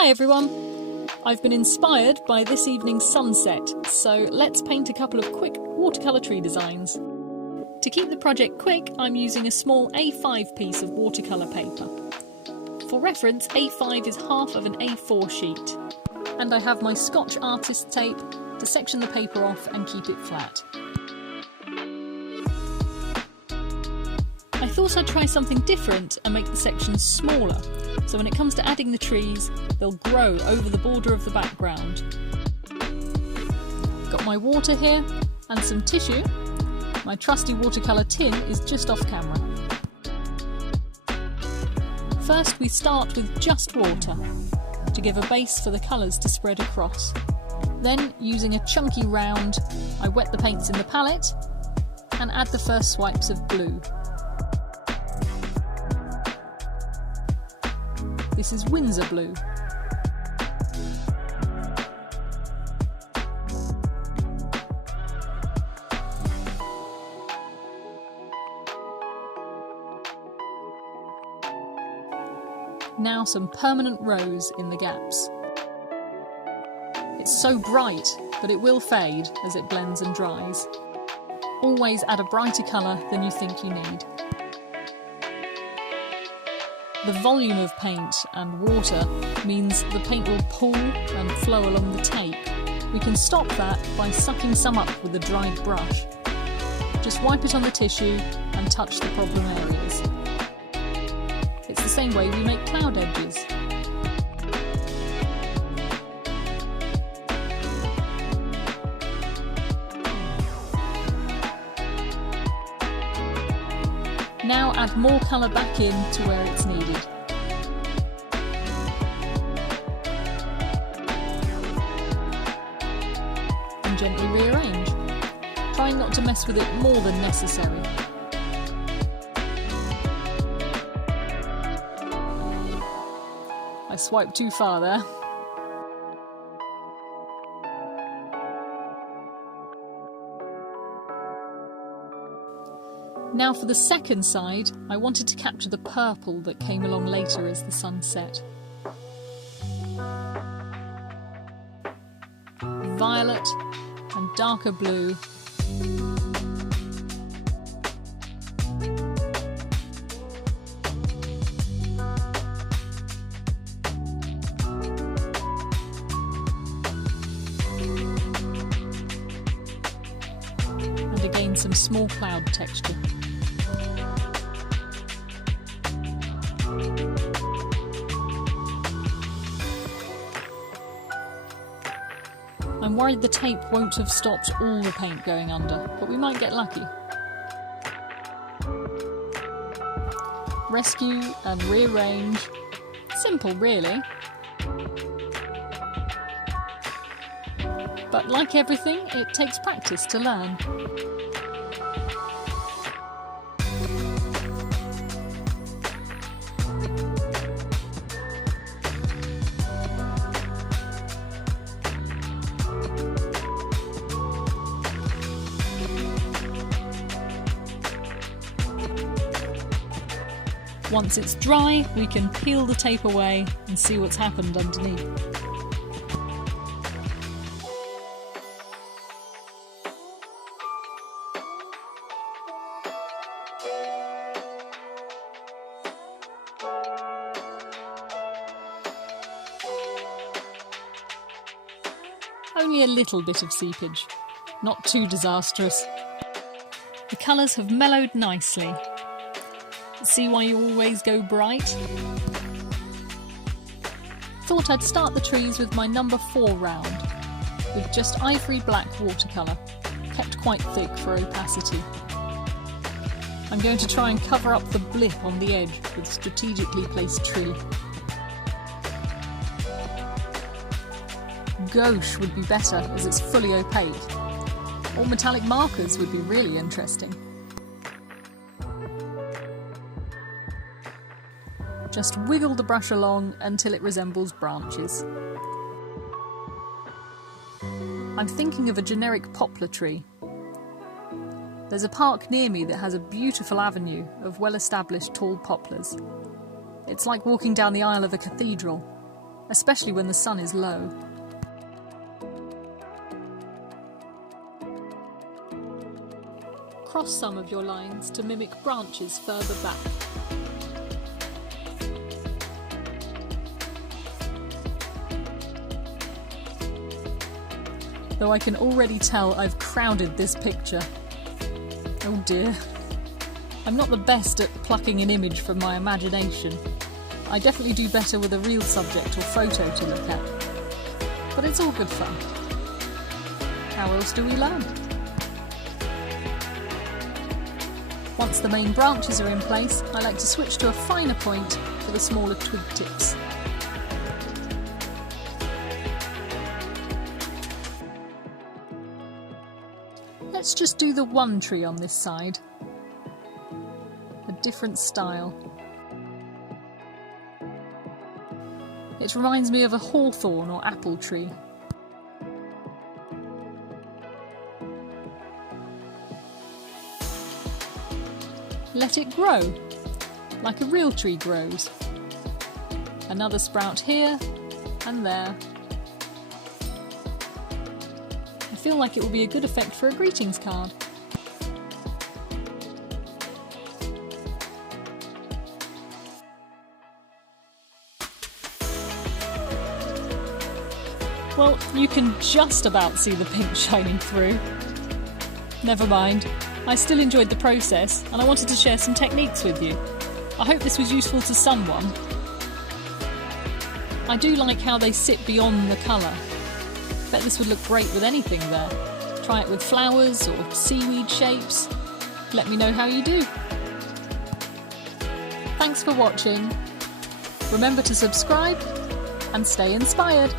Hi everyone! I've been inspired by this evening's sunset, so let's paint a couple of quick watercolour tree designs. To keep the project quick, I'm using a small A5 piece of watercolour paper. For reference, A5 is half of an A4 sheet. And I have my Scotch artist tape to section the paper off and keep it flat. I thought I'd try something different and make the sections smaller, so when it comes to adding the trees, they'll grow over the border of the background. Got my water here and some tissue. My trusty watercolour tin is just off camera. First we start with just water, to give a base for the colours to spread across. Then, using a chunky round, I wet the paints in the palette and add the first swipes of blue. This is Windsor blue. Now some permanent rose in the gaps. It's so bright, but it will fade as it blends and dries. Always add a brighter colour than you think you need. The volume of paint and water means the paint will pool and flow along the tape. We can stop that by sucking some up with a dried brush. Just wipe it on the tissue and touch the problem areas. It's the same way we make cloud edges. Now add more colour back in to where it's needed. And gently rearrange, trying not to mess with it more than necessary. I swiped too far there. Now for the second side, I wanted to capture the purple that came along later as the sun set. Violet and darker blue. And again some small cloud texture. I'm worried the tape won't have stopped all the paint going under, but we might get lucky. Rescue and rearrange. Simple, really. But like everything, it takes practice to learn. Once it's dry, we can peel the tape away and see what's happened underneath. Only a little bit of seepage, not too disastrous. The colours have mellowed nicely. See why you always go bright? Thought I'd start the trees with my number 4 round, with just ivory black watercolour, kept quite thick for opacity. I'm going to try and cover up the blip on the edge with a strategically placed tree. Gouache would be better as it's fully opaque, or metallic markers would be really interesting. Just wiggle the brush along until it resembles branches. I'm thinking of a generic poplar tree. There's a park near me that has a beautiful avenue of well-established tall poplars. It's like walking down the aisle of a cathedral. especially when the sun is low. Cross some of your lines to mimic branches further back. Though I can already tell I've crowded this picture. Oh dear. I'm not the best at plucking an image from my imagination. I definitely do better with a real subject or photo to look at. But it's all good fun. How else do we learn? Once the main branches are in place, I like to switch to a finer point for the smaller twig tips. Let's just do the one tree on this side. A different style. It reminds me of a hawthorn or apple tree. Let it grow, like a real tree grows. Another sprout here and there. I feel like it will be a good effect for a greetings card. Well, you can just about see the pink shining through. Never mind. I still enjoyed the process and I wanted to share some techniques with you. I hope this was useful to someone. I do like how they sit beyond the colour. Bet this would look great with anything there. Try it with flowers or seaweed shapes. Let me know how you do. Thanks for watching. Remember to subscribe and stay inspired.